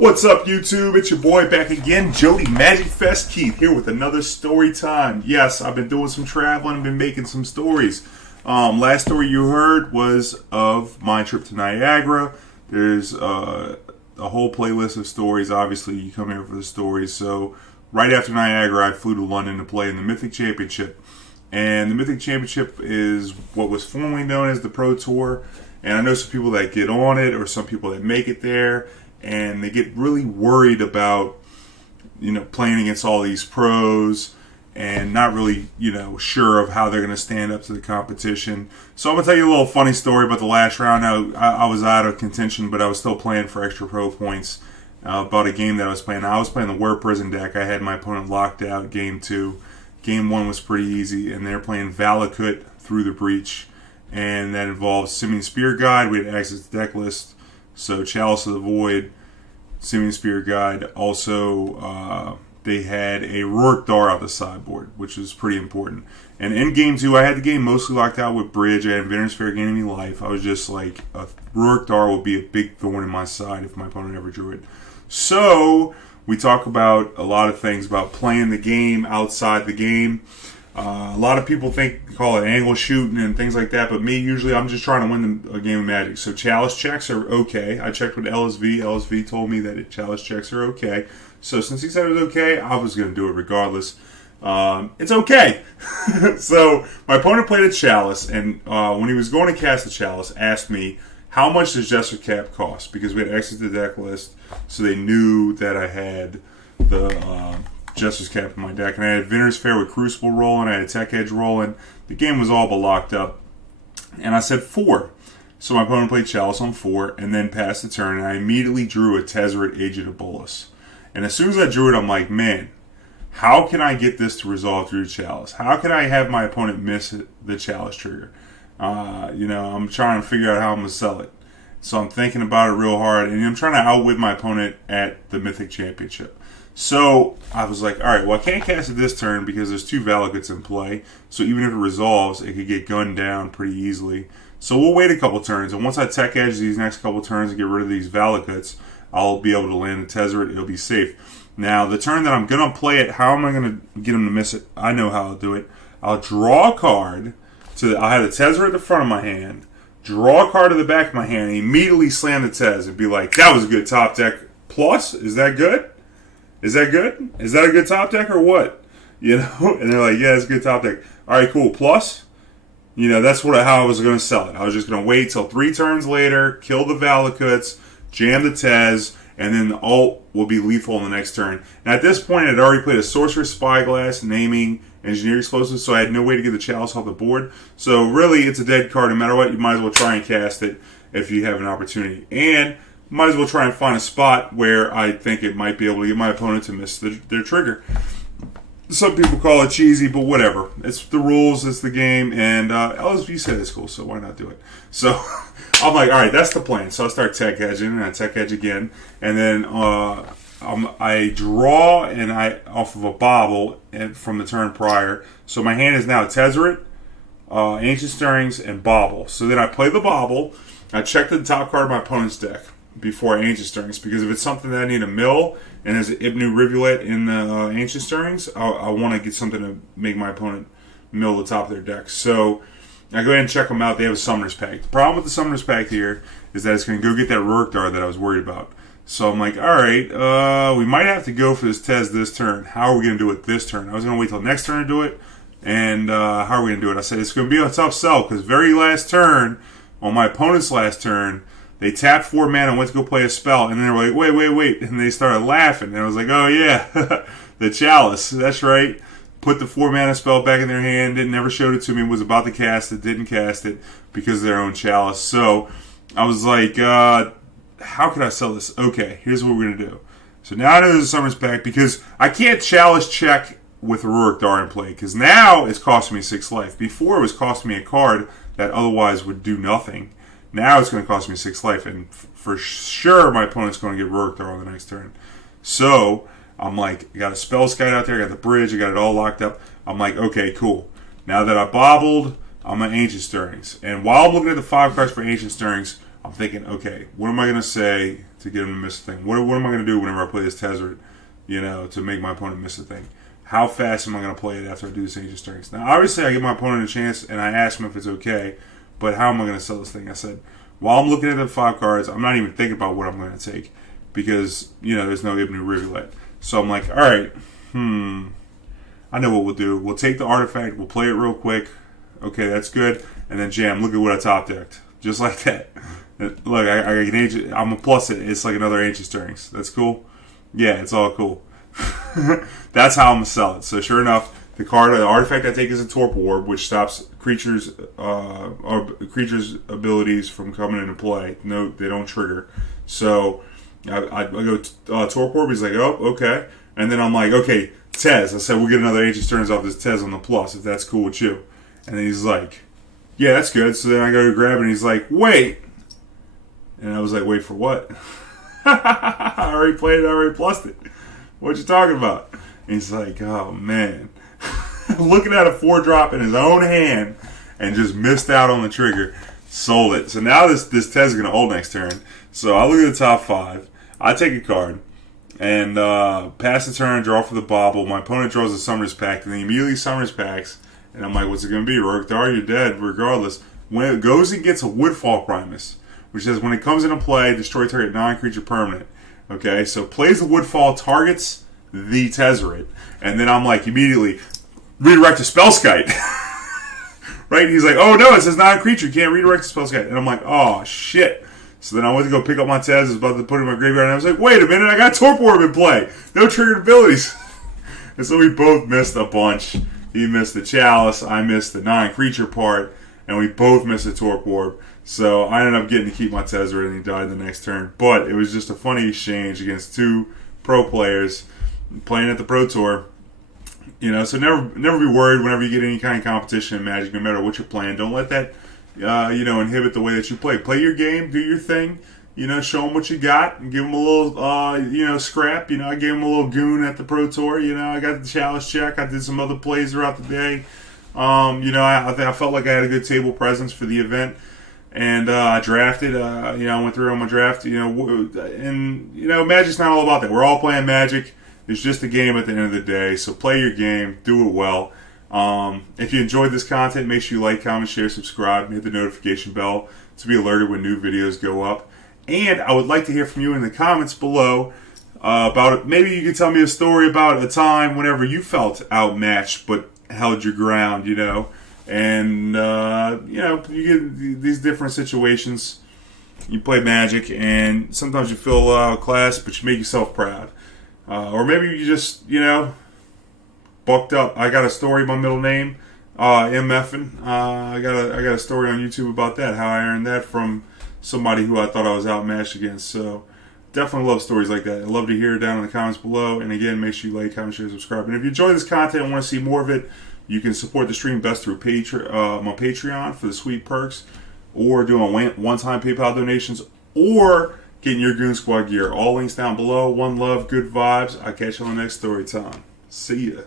What's up, YouTube? It's your boy back again, Jody Magic Fest Keith, here with another story time. Yes, I've been doing some traveling and been making some stories. Last story you heard was of my trip to Niagara. There's a whole playlist of stories. Obviously, you come here for the stories. So, right after Niagara, I flew to London to play in the Mythic Championship. And the Mythic Championship is what was formerly known as the Pro Tour. And I know some people that get on it or some people that make it there. And they get really worried about, playing against all these pros and not really, sure of how they're going to stand up to the competition. So I'm going to tell you a little funny story about the last round. I was out of contention, but I was still playing for extra pro points about a game that I was playing. I was playing the War Prison deck. I had my opponent locked out game 2. Game 1 was pretty easy, and they're playing Valakut Through the Breach. And that involves Simian Spear Guide. We had access to deck list. So Chalice of the Void, Simian Spear Guide. Also, they had a Rourke Dar out the sideboard, which was pretty important. And in game 2, I had the game mostly locked out with Bridge. I had Inventor's Fair gaining me life. I was just like, a Rourke Dar would be a big thorn in my side if my opponent ever drew it. So, we talk about a lot of things about playing the game outside the game. A lot of people call it angle shooting and things like that, but me, usually I'm just trying to win a game of Magic. So Chalice checks are okay. I checked with LSV. LSV told me that Chalice checks are okay. So since he said it was okay, I was going to do it regardless. It's okay. So my opponent played a Chalice, and when he was going to cast the Chalice, asked me, how much does Jester Cap cost? Because we had access to the deck list, so they knew that I had the Jester's Cap in my deck. And I had Inventor's Fair with Crucible rolling, I had a Tech Edge rolling. The game was all but locked up. And I said 4. So my opponent played Chalice on 4, and then passed the turn, and I immediately drew a Tezzeret, Agent of Bolas. And as soon as I drew it, I'm like, man, how can I get this to resolve through Chalice? How can I have my opponent miss the Chalice trigger? I'm trying to figure out how I'm going to sell it. So I'm thinking about it real hard, and I'm trying to outwit my opponent at the Mythic Championship. So I was like, all right, well, I can't cast it this turn because there's 2 Valakuts in play. So even if it resolves, it could get gunned down pretty easily. So we'll wait a couple turns, and once I Tech Edge these next couple turns and get rid of these Valakuts, I'll be able to land a Tezzeret. It'll be safe. Now, the turn that I'm going to play it, how am I going to get him to miss it? I know how I'll do it. I'll draw a card. I'll have the Tezzeret at the front of my hand, draw a card to the back of my hand, and immediately slam the Tez and be like, that was a good top deck. Plus, is that good? Is that good? Is that a good top deck or what? And they're like, yeah, it's a good top deck. All right, cool. Plus, that's how I was going to sell it. I was just going to wait till 3 turns later, kill the Valakuts, jam the Tez, and then the ult will be lethal in the next turn. And at this point, I'd already played a Sorcerer's Spyglass, Naming, Engineer Explosive, so I had no way to get the Chalice off the board. So really, it's a dead card. No matter what, you might as well try and cast it if you have an opportunity. And might as well try and find a spot where I think it might be able to get my opponent to miss their trigger. Some people call it cheesy, but whatever. It's the rules, it's the game, and LSV said it's cool, so why not do it? So I'm like, all right, that's the plan. So I start Tech Edging, and I Tech Edge again, and then I draw and off of a Bobble from the turn prior. So my hand is now Tezzeret, Ancient Stirrings, and Bobble. So then I play the Bobble. I check the top card of my opponent's deck before Ancient Stirrings, because if it's something that I need a mill and there's an Ibnu Rivulet in the Ancient Stirrings, I want to get something to make my opponent mill the top of their deck. So I go ahead and check them out. They have a Summoner's Pact. The problem with the Summoner's Pact here is that it's going to go get that Rourke Dar that I was worried about. So I'm like, all right, we might have to go for this Tez this turn. How are we going to do it this turn? I was going to wait till next turn to do it, and how are we going to do it? I said, it's going to be a tough sell, because very last turn, on my opponent's last turn, they tapped 4 mana and went to go play a spell, and then they were like, wait, and they started laughing, and I was like, oh yeah, the Chalice, that's right. Put the 4 mana spell back in their hand, never showed it to me, was about to cast it, didn't cast it because of their own Chalice. So I was like, how can I sell this? Okay, here's what we're going to do. So now I know there's a Summoner's Pact, because I can't Chalice check with Rourke Dar in play, because now it's costing me 6 life. Before it was costing me a card that otherwise would do nothing. Now it's going to cost me 6 life, and for sure my opponent's going to get Rourke Dar on the next turn. So I'm like, I got a Spell Scout out there, I got the bridge, I got it all locked up. I'm like, okay, cool. Now that I bobbled, I'm at Ancient Stirrings. And while I'm looking at the 5 cards for Ancient Stirrings, I'm thinking, okay, what am I going to say to get him to miss a thing? What am I going to do whenever I play this Tezzeret, to make my opponent miss a thing? How fast am I going to play it after I do this Ancient Stirrings? Now, obviously, I give my opponent a chance, and I ask him if it's okay, but how am I going to sell this thing? I said, while I'm looking at the 5 cards, I'm not even thinking about what I'm going to take because, there's no Ibn Rivulet. So I'm like, all right, I know what we'll do. We'll take the artifact, we'll play it real quick. Okay, that's good. And then jam, look at what I top decked. Just like that. Look, I can ancient, I'm going to plus it. It's like another Ancient Stirrings. That's cool? Yeah, it's all cool. That's how I'm going to sell it. So sure enough, the artifact I take is a Torpor Orb, which stops creatures' abilities from coming into play. No, they don't trigger. So I go Torpor Orb. He's like, oh, okay. And then I'm like, okay, Tez. I said, we'll get another Ancient Stirrings off this Tez on the plus, if that's cool with you. And then he's like, yeah, that's good. So then I go to grab it, and he's like, wait. And I was like, wait for what? I already played it, I already plussed it. What you talking about? And he's like, oh, man. Looking at a 4-drop in his own hand and just missed out on the trigger. Sold it. So now this Tez is going to hold next turn. So I look at the top 5. I take a card. And pass the turn, draw for the bauble. My opponent draws a Summoner's Pact. And he immediately Summoner's Pacts. And I'm like, what's it going to be? Rorikdar, you're dead, regardless. When it goes and gets a Woodfall Primus, which says when it comes into play, destroy target non-creature permanent. Okay, so plays the Woodfall, targets the Tezzeret. And then I'm like, immediately, redirect to Spellskite. Right? And he's like, oh no, it says non-creature, you can't redirect to Spellskite. And I'm like, oh shit. So then I went to go pick up my Tez, I was about to put it in my graveyard, and I was like, wait a minute, I got Torpor Orb in play. No triggered abilities. And so we both missed a bunch. He missed the Chalice, I missed the non-creature part, and we both missed the Torpor Orb. So I ended up getting to keep my Tezzeret, and he died the next turn. But it was just a funny exchange against 2 pro players playing at the Pro Tour. So never be worried whenever you get any kind of competition in Magic, no matter what you're playing. Don't let that, inhibit the way that you play. Play your game, do your thing. Show them what you got, and give them a little, scrap. I gave them a little goon at the Pro Tour. I got the Chalice check. I did some other plays throughout the day. I felt like I had a good table presence for the event. And I drafted, I went through on my draft, and, Magic's not all about that. We're all playing Magic. It's just a game at the end of the day. So play your game, do it well. If you enjoyed this content, make sure you like, comment, share, subscribe, and hit the notification bell to be alerted when new videos go up. And I would like to hear from you in the comments below about it. Maybe you could tell me a story about a time whenever you felt outmatched but held your ground, And, you get these different situations. You play Magic, and sometimes you feel outclassed, but you make yourself proud. Or maybe you just, bucked up. I got a story, my middle name, MFing. I got a story on YouTube about that, how I earned that from somebody who I thought I was outmatched against. So definitely love stories like that. I'd love to hear it down in the comments below. And again, make sure you like, comment, share, subscribe. And if you enjoy this content and want to see more of it, you can support the stream best through my Patreon for the sweet perks, or doing one-time PayPal donations, or getting your Goon Squad gear. All links down below. One love, good vibes. I'll catch you on the next story time. See ya.